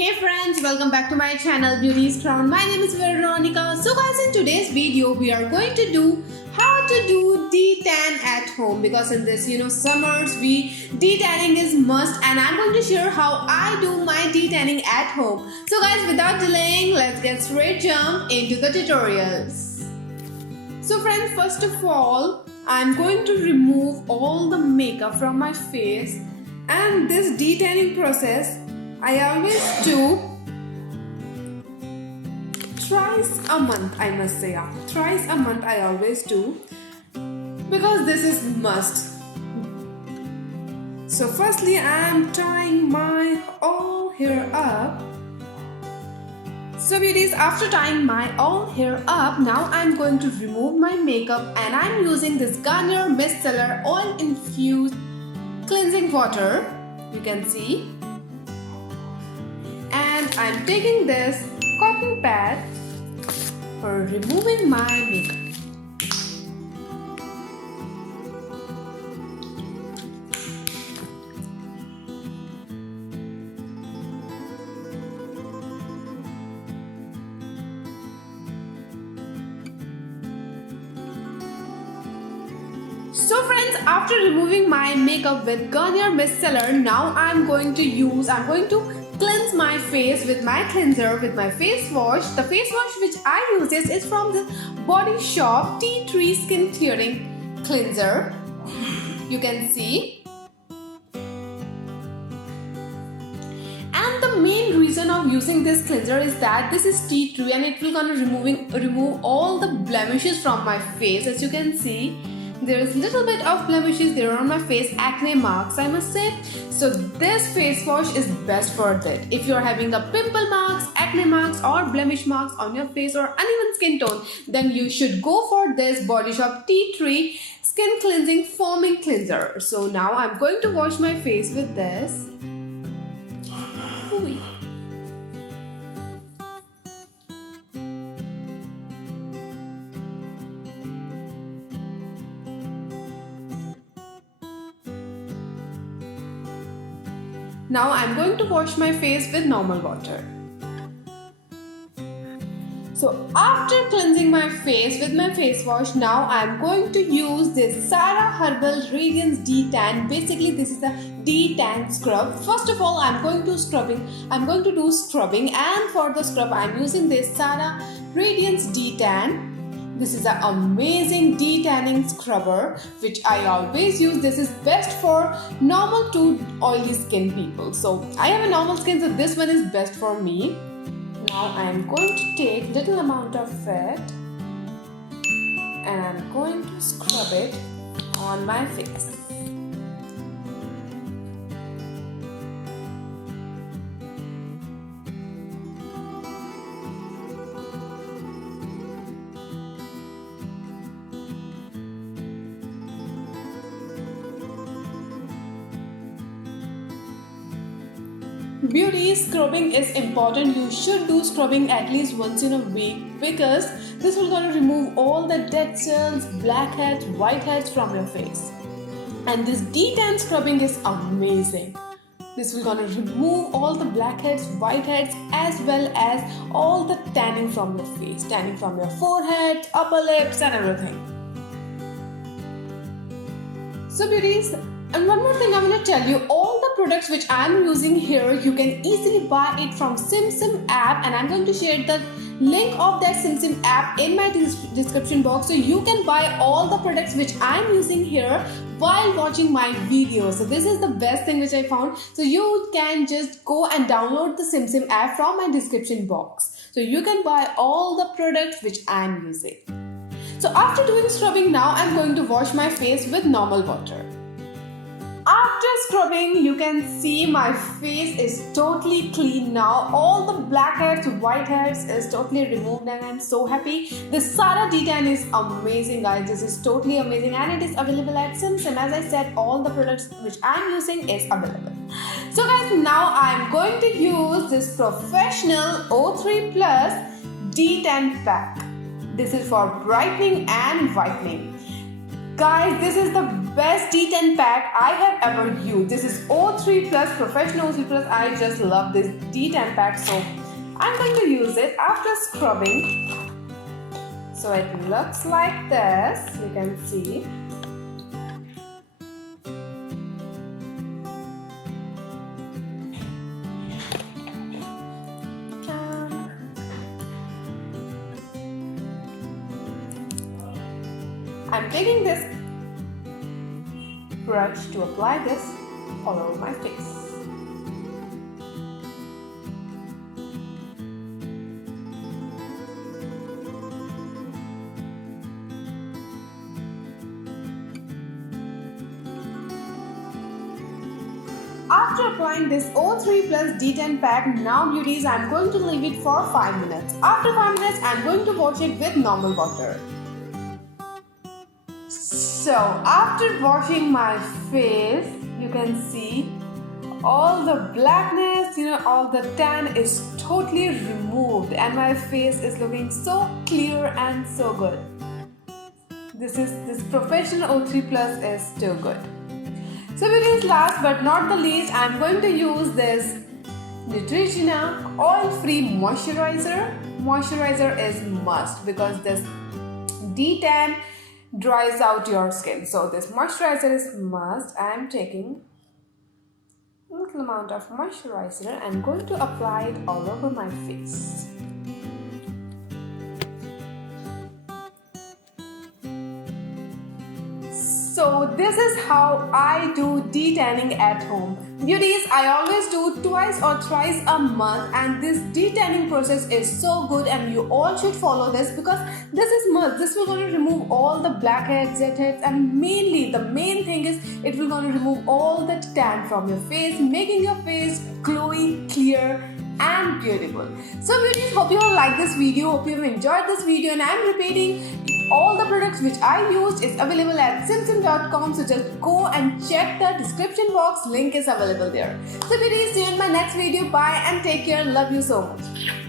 Hey friends, welcome back to my channel Beauties Crown. My name is Veronica. So guys, in today's video we are going to do how to do detan at home, because in this summers detanning is must, and I'm going to share how I do my detanning at home. So guys, without delaying, let's get straight jump into the tutorials. So friends, first of all, I'm going to remove all the makeup from my face, and this detanning process I always do thrice a month, I must say. Thrice a month I always do, because this is must. So firstly, I am tying my all hair up. So beauties, after tying my all hair up, now I am going to remove my makeup, and I am using this Garnier Micellar Oil Infused Cleansing Water. You can see. And I'm taking this cotton pad for removing my makeup. So friends, after removing my makeup with Garnier Micellar, now I'm going to cleanse my face with my cleanser, with my face wash. The face wash which I use is from the Body Shop Tea Tree Skin Clearing Cleanser. You can see. And the main reason of using this cleanser is that this is tea tree, and it will gonna remove all the blemishes from my face. As you can see, there is little bit of blemishes there on my face, acne marks I must say. So this face wash is best for that. If you're having a pimple marks, acne marks or blemish marks on your face or uneven skin tone, then you should go for this Body Shop Tea Tree Skin Cleansing Foaming Cleanser. So now I'm going to wash my face with this. Ooh. Now I'm going to wash my face with normal water. So after cleansing my face with my face wash, now I'm going to use this Sarah Herbal Radiance Detan. Basically, this is a detan scrub. First of all, I'm going to do scrubbing, and for the scrub I'm using this Sarah Radiance Detan. This is an amazing detanning scrubber which I always use. This is best for normal to oily skin people. So I have a normal skin, so this one is best for me. Now I am going to take little amount of it, and I'm going to scrub it on my face. Beauty scrubbing is important. You should do scrubbing at least once in a week, because this will gonna remove all the dead cells, blackheads, whiteheads from your face. And this detan scrubbing is amazing. This will gonna remove all the blackheads, whiteheads, as well as all the tanning from your face, tanning from your forehead, upper lips and everything. So beauties, and one more thing I want to tell you, all the products which I am using here, you can easily buy it from simsim app, and I'm going to share the link of that simsim app in my description box, so you can buy all the products which I am using here while watching my videos. So this is the best thing which I found. So you can just go and download the simsim app from my description box, so you can buy all the products which I am using. So after doing scrubbing, now I'm going to wash my face with normal water. After scrubbing, you can see my face is totally clean now. All the blackheads, whiteheads is totally removed, and I'm so happy. This Sarah Detan is amazing, guys. This is totally amazing, and it is available at Simsim. As I said, all the products which I'm using is available. So guys, now I'm going to use this Professional O3 Plus Detan Pack. This is for brightening and whitening. Guys, this is the best D10 pack I have ever used. This is O3 Plus, Professional O3 Plus. I just love this D10 pack, so I'm going to use it after scrubbing. So it looks like this, you can see. I'm taking this brush to apply this all over my face. After applying this O3 Plus D10 pack, now beauties, I'm going to leave it for 5 minutes. After 5 minutes, I'm going to wash it with normal water. So after washing my face, you can see all the blackness, all the tan is totally removed and my face is looking so clear and so good. This Professional O3 Plus is still good. So beauties, last but not the least, I'm going to use this Neutrogena oil-free moisturizer. Moisturizer is must because this D10 dries out your skin. So this moisturizer is must. I am taking a little amount of moisturizer and going to apply it all over my face. So this is how I do de-tanning at home. Beauties, I always do twice or thrice a month, and this de-tanning process is so good and you all should follow this because this is must. This will going to remove all the blackheads, heads, and mainly the main thing is it will going to remove all the tan from your face, making your face glowy, clear and beautiful. So beauties, hope you all like this video, hope you have enjoyed this video, and I am repeating all the products which I used is available at simsim.com, so just go and check the description box, link is available there. So beauties, see you in my next video. Bye and take care, love you so much.